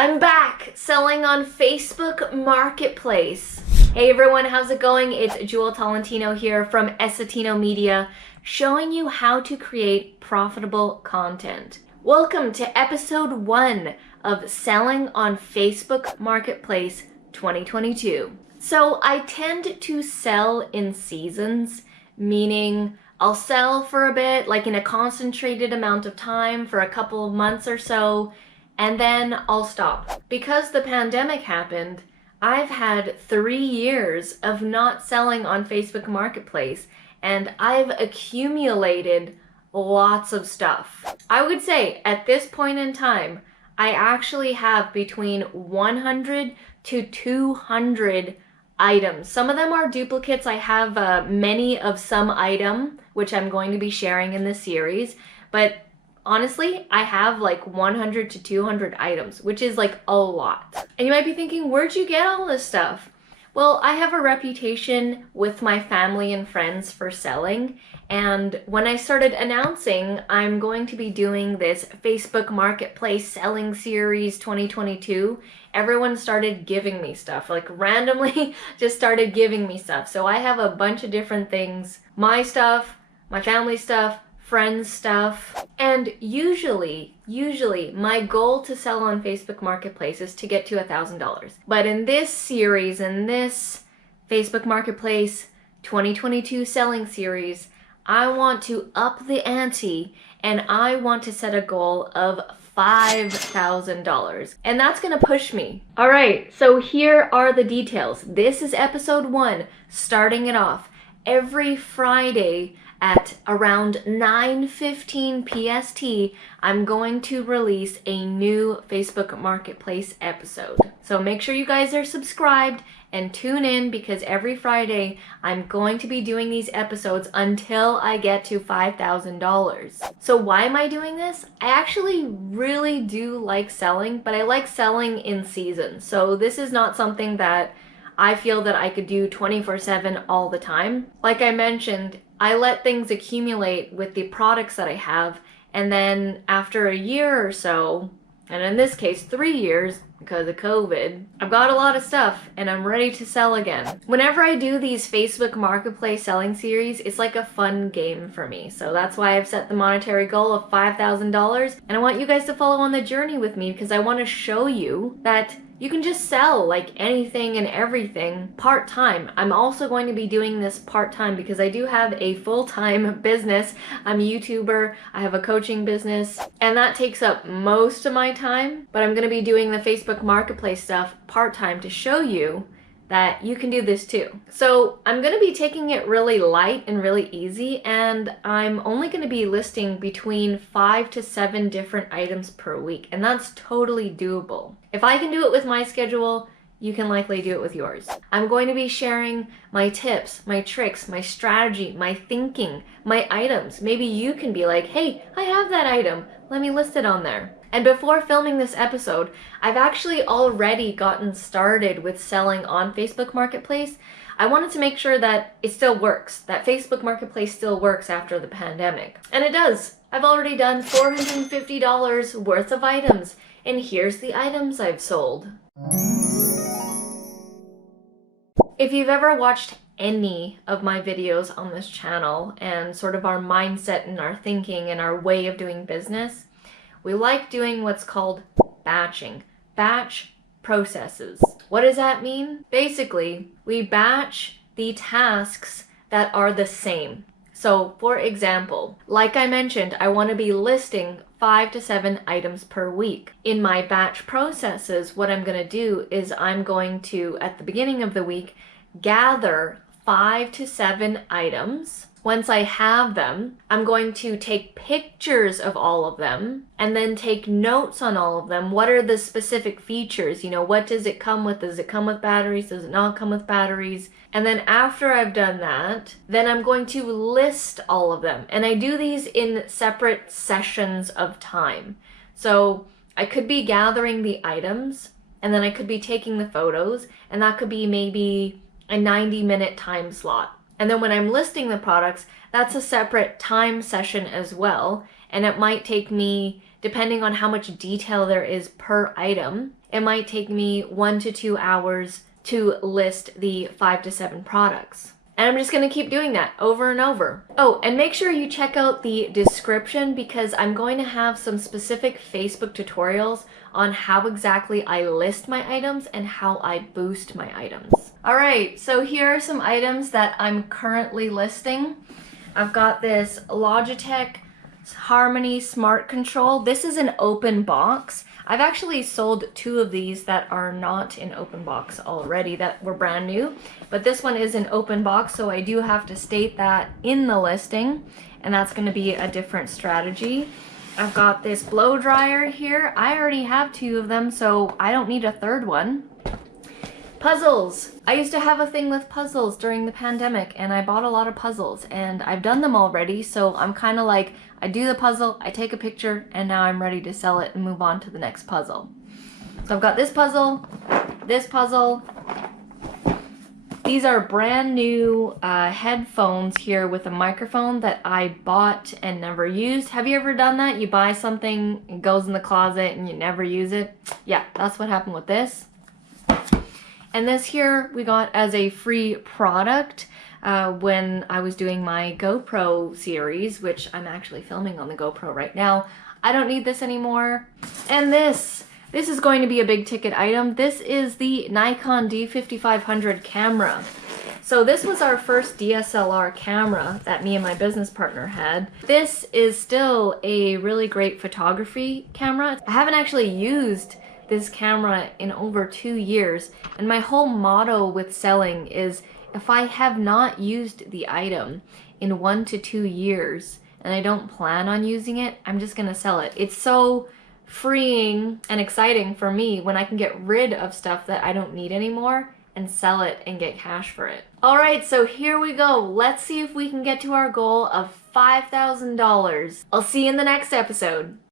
I'm back selling on Facebook Marketplace. Hey everyone, how's it going? It's Jewel Tolentino here from Essetino Media, showing you how to create profitable content. Welcome to episode 1 of Selling on Facebook Marketplace 2022. So I tend to sell in seasons, meaning I'll sell for a bit, like in a concentrated amount of time for a couple of months or so, and then I'll stop. Because the pandemic happened, I've had 3 years of not selling on Facebook Marketplace, and I've accumulated lots of stuff. I would say at this point in time, I actually have between 100 to 200 items. Some of them are duplicates. I have many of some item, which I'm going to be sharing in this series, but honestly, I have like 100 to 200 items, which is like a lot. And you might be thinking, where'd you get all this stuff? Well, I have a reputation with my family and friends for selling, and when I started announcing I'm going to be doing this Facebook Marketplace Selling Series 2022, everyone started giving me stuff, like randomly just started giving me stuff. So I have a bunch of different things, my stuff, my family stuff, friends stuff, and usually my goal to sell on Facebook Marketplace is to get to $1,000. But in this series, in this Facebook Marketplace 2022 selling series, I want to up the ante and I want to set a goal of $5,000. And that's gonna push me. All right, so here are the details. This is episode 1, starting it off. Every Friday at around 9:15 PST, I'm going to release a new Facebook Marketplace episode. So make sure you guys are subscribed and tune in, because every Friday I'm going to be doing these episodes until I get to $5,000. So why am I doing this? I actually really do like selling, but I like selling in seasons. So this is not something that I feel that I could do 24/7 all the time. Like I mentioned, I let things accumulate with the products that I have, and then after a year or so, and in this case 3 years because of COVID, I've got a lot of stuff and I'm ready to sell again. Whenever I do these Facebook Marketplace selling series, it's like a fun game for me. So that's why I've set the monetary goal of $5,000, and I want you guys to follow on the journey with me, because I want to show you that you can just sell like anything and everything part-time. I'm also going to be doing this part-time because I do have a full-time business. I'm a YouTuber, I have a coaching business, and that takes up most of my time, but I'm going to be doing the Facebook Marketplace stuff part-time to show you that you can do this too. So I'm going to be taking it really light and really easy, and I'm only going to be listing between 5 to 7 different items per week, and that's totally doable. If I can do it with my schedule, you can likely do it with yours. I'm going to be sharing my tips, my tricks, my strategy, my thinking, my items. Maybe you can be like, hey, I have that item, let me list it on there. And before filming this episode, I've actually already gotten started with selling on Facebook Marketplace. I wanted to make sure that it still works, that Facebook Marketplace still works after the pandemic. And it does. I've already done $450 worth of items, and here's the items I've sold. If you've ever watched any of my videos on this channel and sort of our mindset and our thinking and our way of doing business, we like doing what's called batching, batch processes. What does that mean? Basically, we batch the tasks that are the same. So for example, like I mentioned, I want to be listing 5 to 7 items per week. In my batch processes, what I'm going to do is I'm going to, at the beginning of the week, gather 5 to 7 items. Once I have them, I'm going to take pictures of all of them and then take notes on all of them. What are the specific features? You know, what does it come with? Does it come with batteries? Does it not come with batteries? And then after I've done that, then I'm going to list all of them. And I do these in separate sessions of time. So I could be gathering the items, and then I could be taking the photos, and that could be maybe a 90-minute time slot. And then when I'm listing the products, that's a separate time session as well. And it might take me depending on how much detail there is per item, it might take me 1 to 2 hours to list the 5 to 7 products. And I'm just gonna keep doing that over and over. Oh, and make sure you check out the description because I'm going to have some specific Facebook tutorials on how exactly I list my items and how I boost my items. All right, so here are some items that I'm currently listing. I've got this Logitech Harmony Smart Control. This is an open box. I've actually sold 2 of these that are not in open box already that were brand new, but this one is an open box, so I do have to state that in the listing, and that's going to be a different strategy. I've got this blow dryer here. I already have 2 of them, so I don't need a third one. Puzzles. I used to have a thing with puzzles during the pandemic, and I bought a lot of puzzles, and I've done them already, so I'm kind of like, I do the puzzle, I take a picture, and now I'm ready to sell it and move on to the next puzzle. So I've got this puzzle, this puzzle. These are brand new headphones here with a microphone that I bought and never used. Have you ever done that? You buy something, it goes in the closet, and you never use it? Yeah, that's what happened with this. And this here we got as a free product when I was doing my GoPro series, which I'm actually filming on the GoPro right now. I don't need this anymore. And this is going to be a big ticket item. This is the Nikon D5500 camera. So this was our first DSLR camera that me and my business partner had. This is still a really great photography camera. I haven't actually used this camera in over 2 years, and my whole motto with selling is if I have not used the item in 1 to 2 years and I don't plan on using it, I'm just gonna sell it. It's so freeing and exciting for me when I can get rid of stuff that I don't need anymore and sell it and get cash for it. All right, so here we go. Let's see if we can get to our goal of $5,000. I'll see you in the next episode.